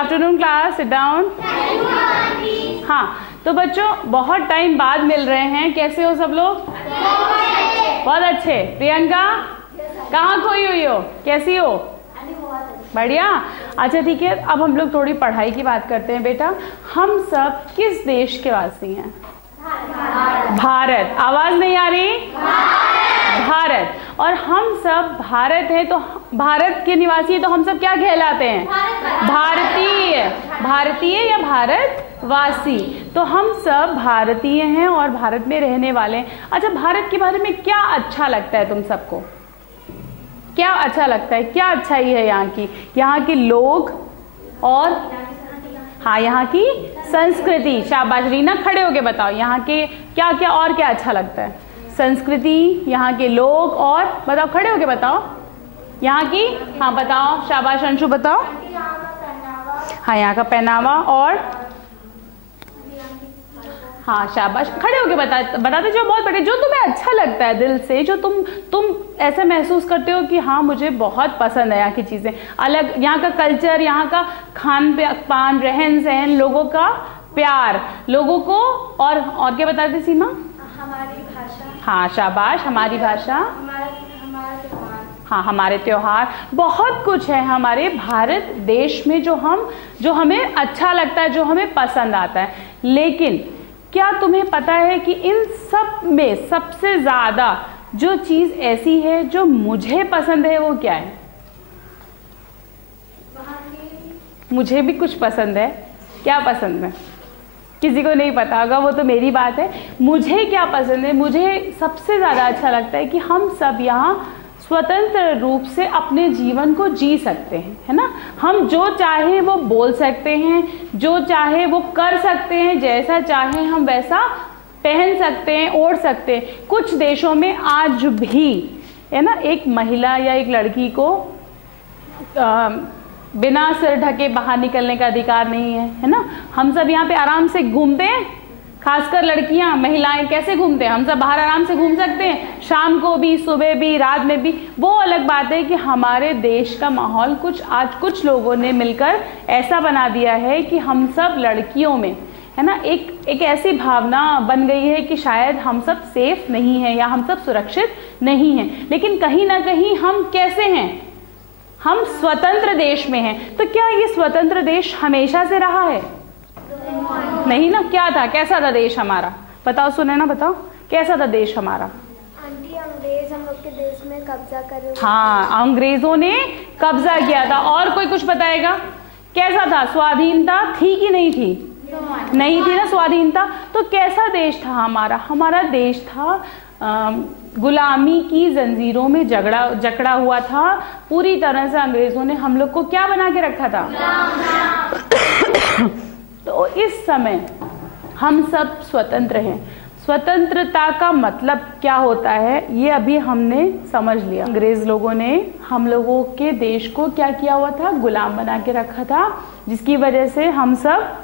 Afternoon class, sit down. हाँ, तो बच्चों बहुत टाइम बाद मिल रहे हैं, कैसे हो सब लोग? बहुत अच्छे। प्रियंका कहाँ खोई हुई हो, कैसी हो? बढ़िया। अच्छा ठीक है, अब हम लोग थोड़ी पढ़ाई की बात करते हैं। बेटा हम सब किस देश के वासी हैं? भारत। आवाज नहीं आ रही? भारत। और हम सब भारत हैं, तो भारत के निवासी, तो हम सब क्या कहलाते हैं? भारतीय। भारतीय या भारतवासी। तो हम सब भारतीय हैं और भारत में रहने वाले हैं। अच्छा, भारत के बारे में क्या अच्छा लगता है तुम सबको? क्या अच्छा लगता है? क्या अच्छाई है यहाँ की? यहाँ के लोग और हाँ, यहाँ की संस्कृति। शाबाश रीना, खड़े होके बताओ यहाँ के क्या क्या और क्या अच्छा लगता है? संस्कृति, यहाँ के लोग, और बताओ, खड़े होके बताओ यहाँ की। हाँ बताओ, शाबाश अंशु बताओ। हाँ, यहाँ का पहनावा, और हाँ शाबाश, खड़े होके बताते जो बहुत बड़े, जो तुम्हें अच्छा लगता है दिल से, जो तुम ऐसा महसूस करते हो कि हाँ मुझे बहुत पसंद है यहाँ की चीजें, अलग यहाँ का कल्चर, यहाँ का खान पान, रहन सहन, लोगों का प्यार, लोगों को, और क्या बताते सीमा? हमारी भाषा। हाँ शाबाश, हमारी भाषा, हमारा त्योहार। हाँ हमारे त्योहार, बहुत कुछ है हमारे भारत देश में जो हमें अच्छा लगता है, जो हमें पसंद आता है। लेकिन क्या तुम्हें पता है कि इन सब में सबसे ज्यादा जो चीज ऐसी है जो मुझे पसंद है वो क्या है? मुझे भी कुछ पसंद है। क्या पसंद है? किसी को नहीं पता होगा, वो तो मेरी बात है। मुझे क्या पसंद है? मुझे सबसे ज्यादा अच्छा लगता है कि हम सब यहाँ स्वतंत्र रूप से अपने जीवन को जी सकते हैं, है ना। हम जो चाहे वो बोल सकते हैं, जो चाहे वो कर सकते हैं, जैसा चाहे हम वैसा पहन सकते हैं, ओढ़ सकते हैं। कुछ देशों में आज भी, है ना, एक महिला या एक लड़की को बिना सिर ढके बाहर निकलने का अधिकार नहीं है ना। हम सब यहाँ पे आराम से घूमते हैं, खासकर लड़कियां, महिलाएं कैसे घूमते हैं? हम सब बाहर आराम से घूम सकते हैं, शाम को भी, सुबह भी, रात में भी। वो अलग बात है कि हमारे देश का माहौल कुछ लोगों ने मिलकर ऐसा बना दिया है कि हम सब लड़कियों में, है ना, एक ऐसी भावना बन गई है कि शायद हम सब सेफ नहीं है या हम सब सुरक्षित नहीं हैं। लेकिन कहीं ना कहीं हम कैसे हैं? हम स्वतंत्र देश में हैं। तो क्या ये स्वतंत्र देश हमेशा से रहा है? नहीं ना। क्या था, कैसा था देश हमारा? बताओ, सुने ना, बताओ कैसा था देश हमारा? आंटी, अंग्रेज हम लोग के देश में कब्जा करे। हाँ, अंग्रेजों ने कब्जा किया था। और कोई कुछ बताएगा कैसा था? स्वाधीनता थी कि नहीं थी? नहीं थी ना स्वाधीनता। तो कैसा देश था हमारा? हमारा देश था गुलामी की जंजीरों में जकड़ा हुआ था। पूरी तरह से अंग्रेजों ने हम लोग को क्या बना के रखा था? तो इस समय हम सब स्वतंत्र हैं। स्वतंत्रता का मतलब क्या होता है ये अभी हमने समझ लिया। अंग्रेज लोगों ने हम लोगों के देश को क्या किया हुआ था? गुलाम बना के रखा था, जिसकी वजह से हम सब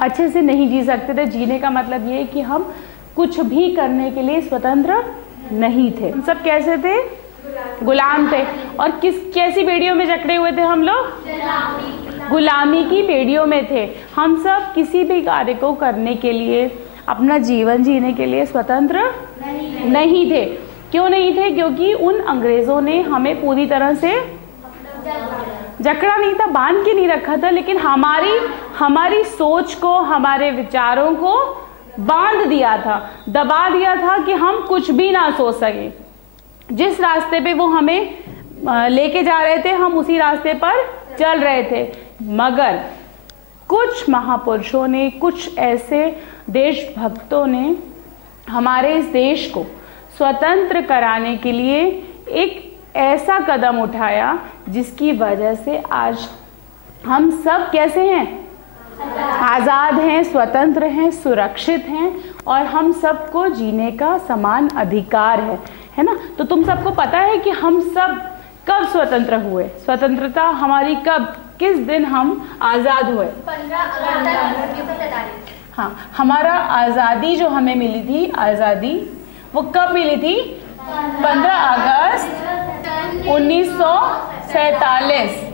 अच्छे से नहीं जी सकते थे। जीने का मतलब ये कि हम कुछ भी करने के लिए स्वतंत्र नहीं थे। हम सब कैसे थे? गुलाम थे। और कैसी बेड़ियों में जकड़े हुए थे हम लोग? गुलामी की बेड़ियों में थे। हम सब किसी भी कार्य को करने के लिए, अपना जीवन जीने के लिए स्वतंत्र नहीं थे। क्यों नहीं थे? क्योंकि उन अंग्रेजों ने हमें पूरी तरह से जकड़ा नहीं था, बांध के नहीं रखा था, लेकिन हमारी सोच को, हमारे विचारों को बांध दिया था, दबा दिया था कि हम कुछ भी ना सोच सके। जिस रास्ते पे वो हमें लेके जा रहे थे, हम उसी रास्ते पर चल रहे थे। मगर कुछ महापुरुषों ने, कुछ ऐसे देशभक्तों ने हमारे इस देश को स्वतंत्र कराने के लिए एक ऐसा कदम उठाया जिसकी वजह से आज हम सब कैसे हैं? आजाद हैं, स्वतंत्र हैं, सुरक्षित हैं, और हम सबको जीने का समान अधिकार है ना। तो तुम सबको पता है कि हम सब कब स्वतंत्र हुए? स्वतंत्रता हमारी कब, किस दिन हम आजाद हुए? 15 अगस्त। हाँ, हमारा आजादी जो हमें मिली थी, आजादी वो कब मिली थी? 15 अगस्त 1947।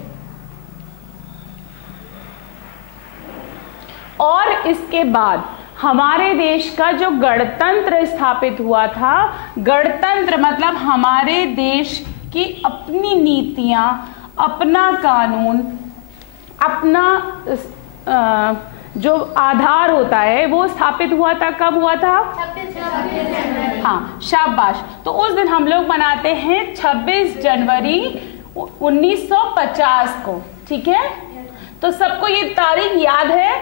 इसके बाद हमारे देश का जो गणतंत्र स्थापित हुआ था, गणतंत्र मतलब हमारे देश की अपनी नीतियां, अपना कानून, अपना जो आधार होता है वो स्थापित हुआ था। कब हुआ था? 26 जनवरी। हाँ, शाबाश। तो उस दिन हम लोग मनाते हैं 26 जनवरी 1950 को। ठीक है, तो सबको ये तारीख याद है?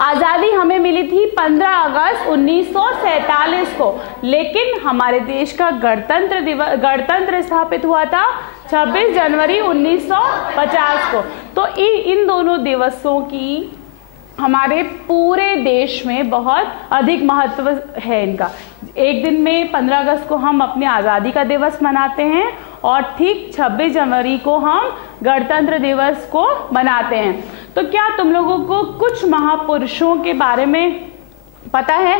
आजादी हमें मिली थी 15 अगस्त 1947 को, लेकिन हमारे देश का गणतंत्र स्थापित हुआ था 26 जनवरी 1950 को। तो इन दोनों दिवसों की हमारे पूरे देश में बहुत अधिक महत्व है इनका। एक दिन में 15 अगस्त को हम अपनी आज़ादी का दिवस मनाते हैं और ठीक 26 जनवरी को हम गणतंत्र दिवस को मनाते हैं। तो क्या तुम लोगों को कुछ महापुरुषों के बारे में पता है?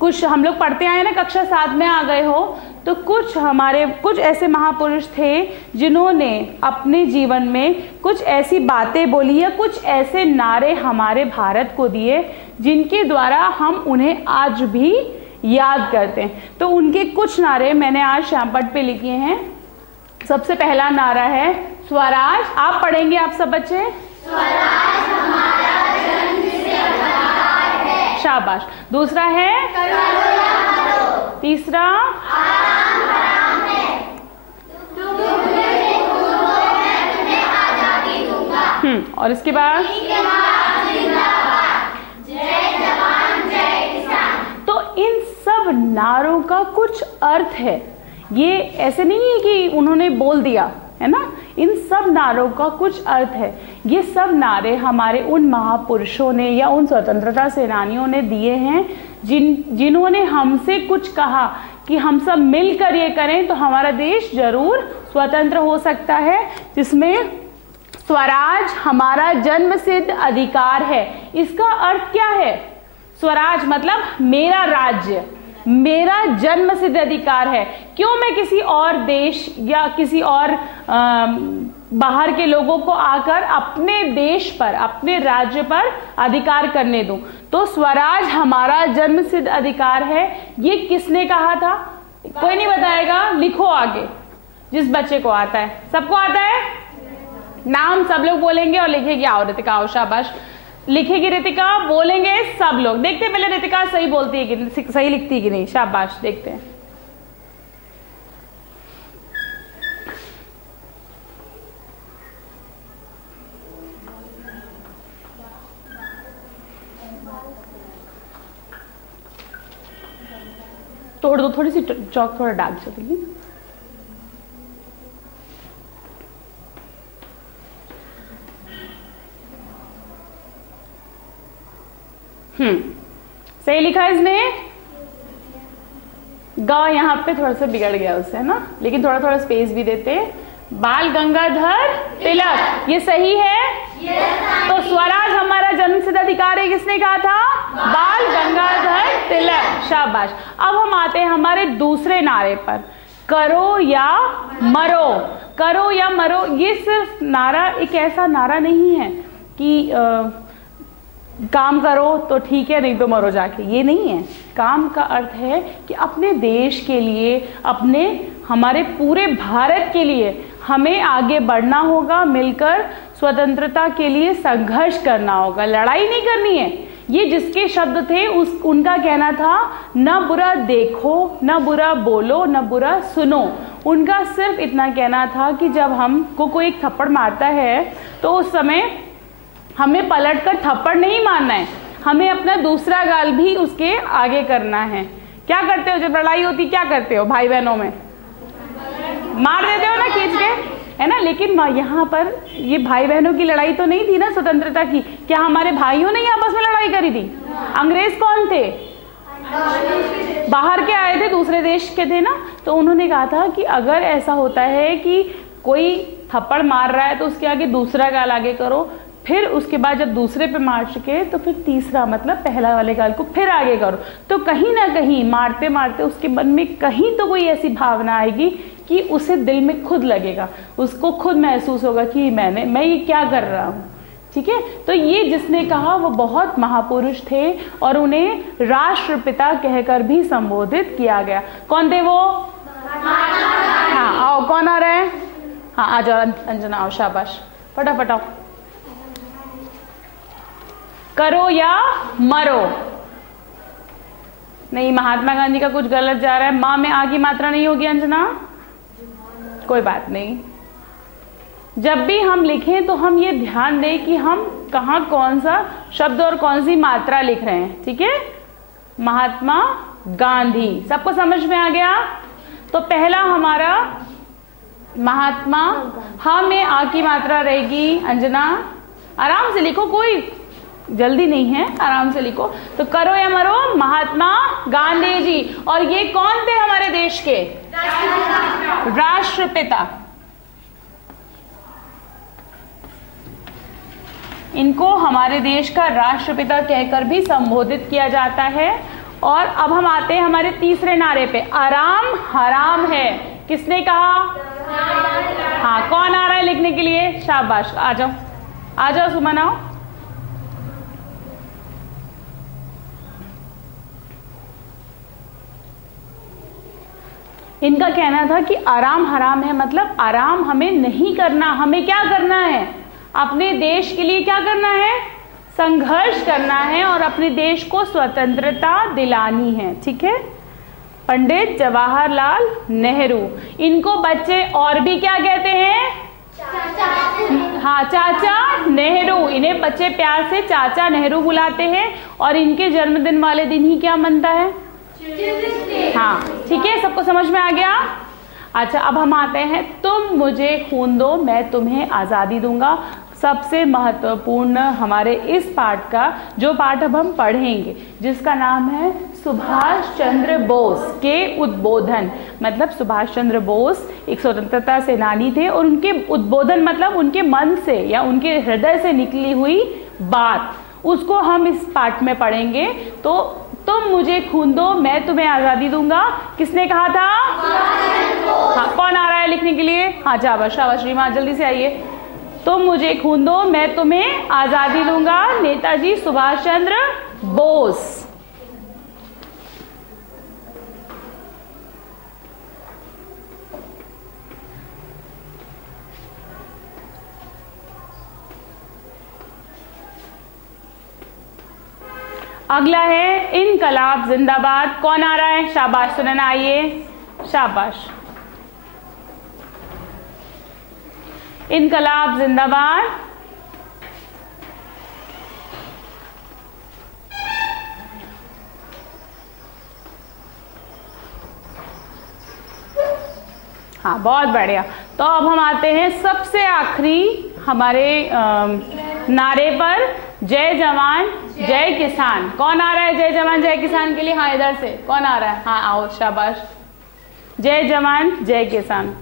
कुछ हम लोग पढ़ते आए ना, कक्षा 7 में आ गए हो, तो कुछ ऐसे महापुरुष थे जिन्होंने अपने जीवन में कुछ ऐसी बातें बोली या कुछ ऐसे नारे हमारे भारत को दिए जिनके द्वारा हम उन्हें आज भी याद करते हैं। तो उनके कुछ नारे मैंने आज श्यामपट्ट पे लिखे हैं। सबसे पहला नारा है स्वराज। आप पढ़ेंगे, आप सब बच्चे? स्वराज हमारा जन्मसिद्ध अधिकार है। शाबाश। दूसरा है करो या मरो। तीसरा आराम हराम है। तुम्हें मैं तुम्हें आजादी दूंगा। और इसके बाद जिंदाबाद, जय जवान जय किसान। तो इन सब नारों का कुछ अर्थ है। ये ऐसे नहीं है कि उन्होंने बोल दिया, है ना। इन सब नारों का कुछ अर्थ है। ये सब नारे हमारे उन महापुरुषों ने या उन स्वतंत्रता सेनानियों ने दिए हैं जिन्होंने हमसे कुछ कहा कि हम सब मिलकर ये करें तो हमारा देश जरूर स्वतंत्र हो सकता है, जिसमें स्वराज हमारा जन्मसिद्ध अधिकार है। इसका अर्थ क्या है? स्वराज मतलब मेरा राज्य, मेरा जन्मसिद्ध अधिकार है। क्यों मैं किसी और देश या किसी और बाहर के लोगों को आकर अपने देश पर, अपने राज्य पर अधिकार करने दूं? तो स्वराज हमारा जन्मसिद्ध अधिकार है। ये किसने कहा था? कोई नहीं बताएगा, लिखो आगे जिस बच्चे को आता है। सबको आता है? नाम सब लोग बोलेंगे और लिखेगी। आओ रितिका, आओ, शाबाश। लिखेगी रितिका, बोलेंगे सब लोग। देखते हैं पहले रितिका सही बोलती है कि सही लिखती है कि नहीं। शाबाश, देखते हैं। तोड़ दो, थोड़ी सी चौक थोड़ा डार्क चलेगी। सही लिखा इसने। ग यहाँ पे थोड़ा सा बिगड़ गया उससे, है ना, लेकिन थोड़ा थोड़ा स्पेस भी देते। बाल गंगाधर तिलक, ये सही है। तो स्वराज हमारा जन्मसिद्ध अधिकार है, किसने कहा था? बाल गंगाधर तिलक। शाबाश। अब हम आते हैं हमारे दूसरे नारे पर, करो या मरो। करो या मरो, ये सिर्फ नारा एक ऐसा नारा नहीं है कि काम करो तो ठीक है, नहीं तो मरो जाके, ये नहीं है। काम का अर्थ है कि अपने देश के लिए, अपने हमारे पूरे भारत के लिए हमें आगे बढ़ना होगा, मिलकर स्वतंत्रता के लिए संघर्ष करना होगा, लड़ाई नहीं करनी है। ये जिसके शब्द थे उनका कहना था, न बुरा देखो, न बुरा बोलो, न बुरा सुनो। उनका सिर्फ इतना कहना था कि जब हमको कोई एक थप्पड़ मारता है तो उस समय हमें पलटकर थप्पड़ नहीं मारना है, हमें अपना दूसरा गाल भी उसके आगे करना है। क्या करते हो जब लड़ाई होती, क्या करते हो भाई बहनों में? मार देते हो ना खींच के, है ना। लेकिन यहाँ पर ये भाई बहनों की लड़ाई तो नहीं थी ना स्वतंत्रता की। क्या हमारे भाइयों ने आपस में लड़ाई करी थी? अंग्रेज कौन थे? बाहर के आए थे, दूसरे देश के थे ना। तो उन्होंने कहा था कि अगर ऐसा होता है कि कोई थप्पड़ मार रहा है तो उसके आगे दूसरा गाल आगे करो, फिर उसके बाद जब दूसरे पे मार चुके तो फिर तीसरा मतलब पहला वाले गाल को फिर आगे करो। तो कहीं ना कहीं मारते मारते उसके मन में कहीं तो कोई ऐसी भावना आएगी कि उसे दिल में खुद लगेगा, उसको खुद महसूस होगा कि मैं ये क्या कर रहा हूँ, ठीक है। तो ये जिसने कहा वो बहुत महापुरुष थे और उन्हें राष्ट्रपिता कहकर भी संबोधित किया गया। कौन थे वो? हाँ आओ, कौन आ रहा है? हाँ आ जाओ अंजना, आओ, शाबाश, फटाफट आओ। करो या मरो। नहीं, महात्मा गांधी का कुछ गलत जा रहा है। माँ में आ की मात्रा नहीं होगी अंजना, कोई बात नहीं। जब भी हम लिखें तो हम ये ध्यान दें कि हम कहाँ कौन सा शब्द और कौन सी मात्रा लिख रहे हैं, ठीक है। महात्मा गांधी, सबको समझ में आ गया? तो पहला हमारा महात्मा, हा में आ की मात्रा रहेगी। अंजना आराम से लिखो, कोई जल्दी नहीं है, आराम से लिखो। तो करो या मरो, महात्मा गांधी जी। और ये कौन थे हमारे देश के? राष्ट्रपिता। इनको हमारे देश का राष्ट्रपिता कहकर भी संबोधित किया जाता है। और अब हम आते हैं हमारे तीसरे नारे पे, आराम हराम है। किसने कहा? हाँ, कौन आ रहा है लिखने के लिए? शाबाश, आ जाओ, आ जाओ सुमन, आओ। इनका कहना था कि आराम हराम है, मतलब आराम हमें नहीं करना। हमें क्या करना है? अपने देश के लिए क्या करना है? संघर्ष करना है और अपने देश को स्वतंत्रता दिलानी है, ठीक है। पंडित जवाहरलाल नेहरू, इनको बच्चे और भी क्या कहते हैं? चाचा। हाँ, चाचा नेहरू। इन्हें बच्चे प्यार से चाचा नेहरू बुलाते हैं। और इनके जन्मदिन वाले दिन ही क्या मनता है? हाँ, ठीक है, सबको समझ में आ गया? अच्छा, अब हम आते हैं, तुम मुझे खून दो मैं तुम्हें आजादी दूंगा। सबसे महत्वपूर्ण हमारे इस पाठ का, जो पाठ अब हम पढ़ेंगे, जिसका नाम है सुभाष चंद्र बोस के उद्बोधन। मतलब सुभाष चंद्र बोस एक स्वतंत्रता सेनानी थे और उनके उद्बोधन मतलब उनके मन से या उनके हृदय से निकली हुई बात, उसको हम इस पाठ में पढ़ेंगे। तो तुम मुझे खून दो मैं तुम्हें आजादी दूंगा, किसने कहा था? हाँ, कौन आ रहा है लिखने के लिए? हाँ, शाबाश शाबाश रीमा, जल्दी से आइए। तुम मुझे खून दो मैं तुम्हें आजादी दूंगा, नेताजी सुभाष चंद्र बोस। अगला है इनकलाब जिंदाबाद। कौन आ रहा है? शाबाश, सुनना, आइए, शाबाश। इनकलाब जिंदाबाद। हाँ, बहुत बढ़िया। तो अब हम आते हैं सबसे आखिरी हमारे नारे पर, जय जवान जय किसान। कौन आ रहा है जय जवान जय किसान के लिए? हाँ, इधर से कौन आ रहा है? हाँ आओ, शाबाश। जय जवान जय किसान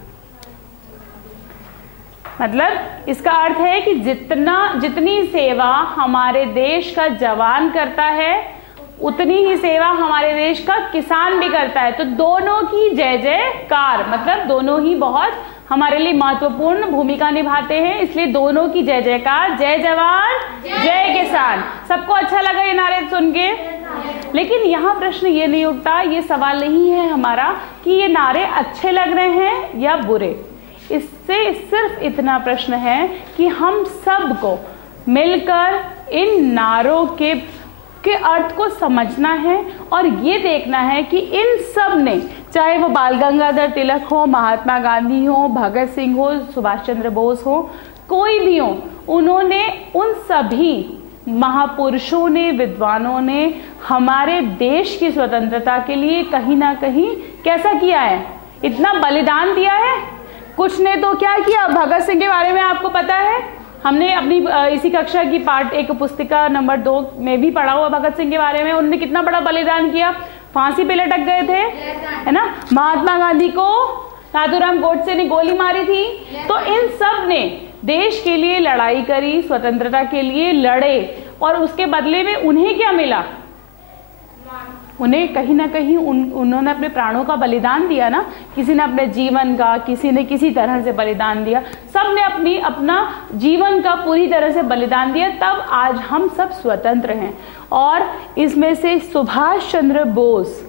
मतलब इसका अर्थ है कि जितनी सेवा हमारे देश का जवान करता है उतनी ही सेवा हमारे देश का किसान भी करता है। तो दोनों की जय जयकार, मतलब दोनों ही बहुत हमारे लिए महत्वपूर्ण भूमिका निभाते हैं, इसलिए दोनों की जय जयकार। जय जवान जय किसान। सबको अच्छा लगा ये नारे सुन के? लेकिन यहाँ प्रश्न ये नहीं उठता, ये सवाल नहीं है हमारा कि ये नारे अच्छे लग रहे हैं या बुरे। इससे सिर्फ इतना प्रश्न है कि हम सबको मिलकर इन नारों के अर्थ को समझना है और ये देखना है कि इन सब ने, चाहे वो बाल गंगाधर तिलक हो, महात्मा गांधी हो, भगत सिंह हो, सुभाष चंद्र बोस हो, कोई भी हो, उन्होंने, उन सभी महापुरुषों ने, विद्वानों ने हमारे देश की स्वतंत्रता के लिए कहीं ना कहीं कैसा किया है? इतना बलिदान दिया है। कुछ ने तो क्या किया, भगत सिंह के बारे में आपको पता है, हमने अपनी इसी कक्षा की पार्ट 1 पुस्तिका नंबर 2 में भी पढ़ा हुआ भगत सिंह के बारे में। उन्होंने कितना बड़ा बलिदान किया, फांसी पे लटक गए थे, है ना। महात्मा गांधी को नाथूराम गोडसे ने गोली मारी थी। तो इन सब ने देश के लिए लड़ाई करी, स्वतंत्रता के लिए लड़े और उसके बदले में उन्हें क्या मिला? उन्हें कहीं ना कहीं उन्होंने अपने प्राणों का बलिदान दिया ना, किसी ने अपने जीवन का, किसी ने किसी तरह से बलिदान दिया, सब ने अपना जीवन का पूरी तरह से बलिदान दिया, तब आज हम सब स्वतंत्र हैं। और इसमें से सुभाष चंद्र बोस,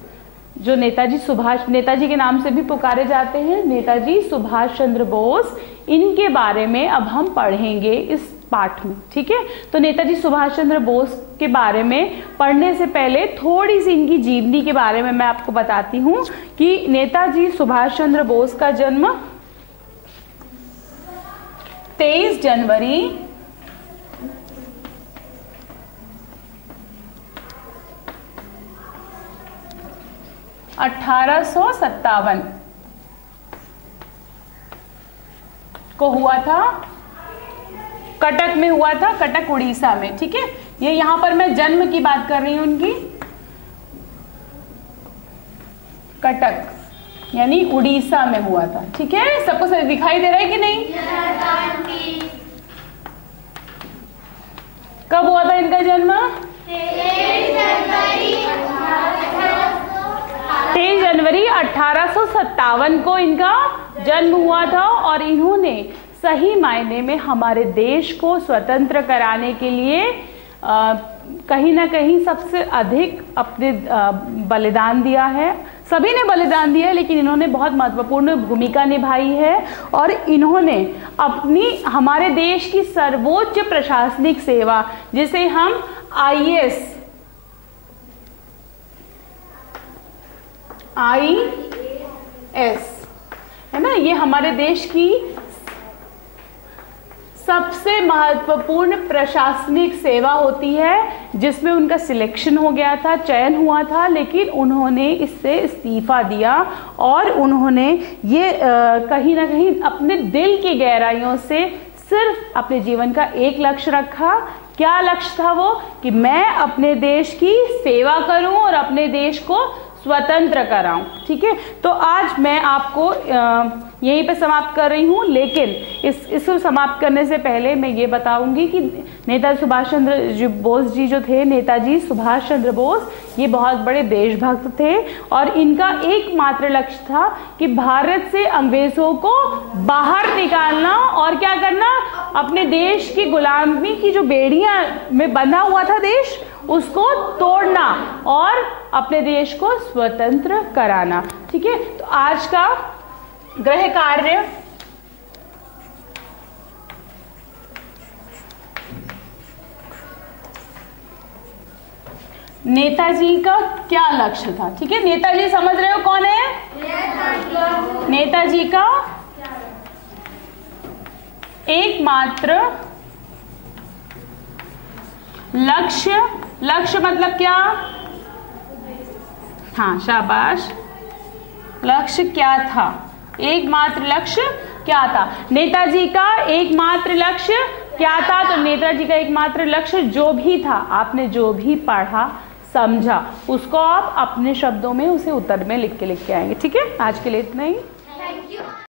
जो नेताजी के नाम से भी पुकारे जाते हैं, नेताजी सुभाष चंद्र बोस, इनके बारे में अब हम पढ़ेंगे इस पाठ में। ठीक है, तो नेताजी सुभाष चंद्र बोस के बारे में पढ़ने से पहले थोड़ी सी इनकी जीवनी के बारे में मैं आपको बताती हूँ कि नेताजी सुभाष चंद्र बोस का जन्म 23 जनवरी 1857 को हुआ था, कटक में हुआ था, कटक उड़ीसा में। ठीक है, ये यहां पर मैं जन्म की बात कर रही हूं उनकी, कटक यानी उड़ीसा में हुआ था। ठीक है, सबको सब दिखाई दे रहा है कि नहीं? कब हुआ था इनका जन्म? 23 जनवरी 1857 को इनका जन्म हुआ था। और इन्होंने सही मायने में हमारे देश को स्वतंत्र कराने के लिए कहीं ना कहीं सबसे अधिक अपने बलिदान दिया है। सभी ने बलिदान दिया है, लेकिन इन्होंने बहुत महत्वपूर्ण भूमिका निभाई है। और इन्होंने अपनी हमारे देश की सर्वोच्च प्रशासनिक सेवा, जिसे हम IAS है ना, ये हमारे देश की सबसे महत्वपूर्ण प्रशासनिक सेवा होती है, जिसमें उनका सिलेक्शन हो गया था, चयन हुआ था, लेकिन उन्होंने इससे इस्तीफा दिया। और उन्होंने ये कहीं ना कहीं अपने दिल की गहराइयों से सिर्फ अपने जीवन का एक लक्ष्य रखा। क्या लक्ष्य था वो? कि मैं अपने देश की सेवा करूं और अपने देश को स्वतंत्र कराऊं। ठीक है, तो आज मैं आपको यहीं पे समाप्त कर रही हूं, लेकिन इसको समाप्त करने से पहले मैं ये बताऊंगी कि नेताजी सुभाष चंद्र बोस जी जो थे, नेताजी सुभाष चंद्र बोस, ये बहुत बड़े देशभक्त थे। और इनका एकमात्र लक्ष्य था कि भारत से अंग्रेजों को बाहर निकालना और क्या करना, अपने देश की गुलामी की जो बेड़ियां में बंधा हुआ था देश, उसको तोड़ना और अपने देश को स्वतंत्र कराना। ठीक है, तो आज का गृह कार्य नेताजी का क्या लक्ष्य था। ठीक है, नेताजी समझ रहे हो कौन है? नेताजी का एकमात्र लक्ष्य, लक्ष्य मतलब क्या? हाँ, शाबाश। लक्ष्य क्या था? एकमात्र लक्ष्य क्या था? नेताजी का एकमात्र लक्ष्य क्या था? तो नेताजी का एकमात्र लक्ष्य जो भी था, आपने जो भी पढ़ा समझा, उसको आप अपने शब्दों में, उसे उत्तर में लिख के आएंगे। ठीक है, आज के लिए इतना ही।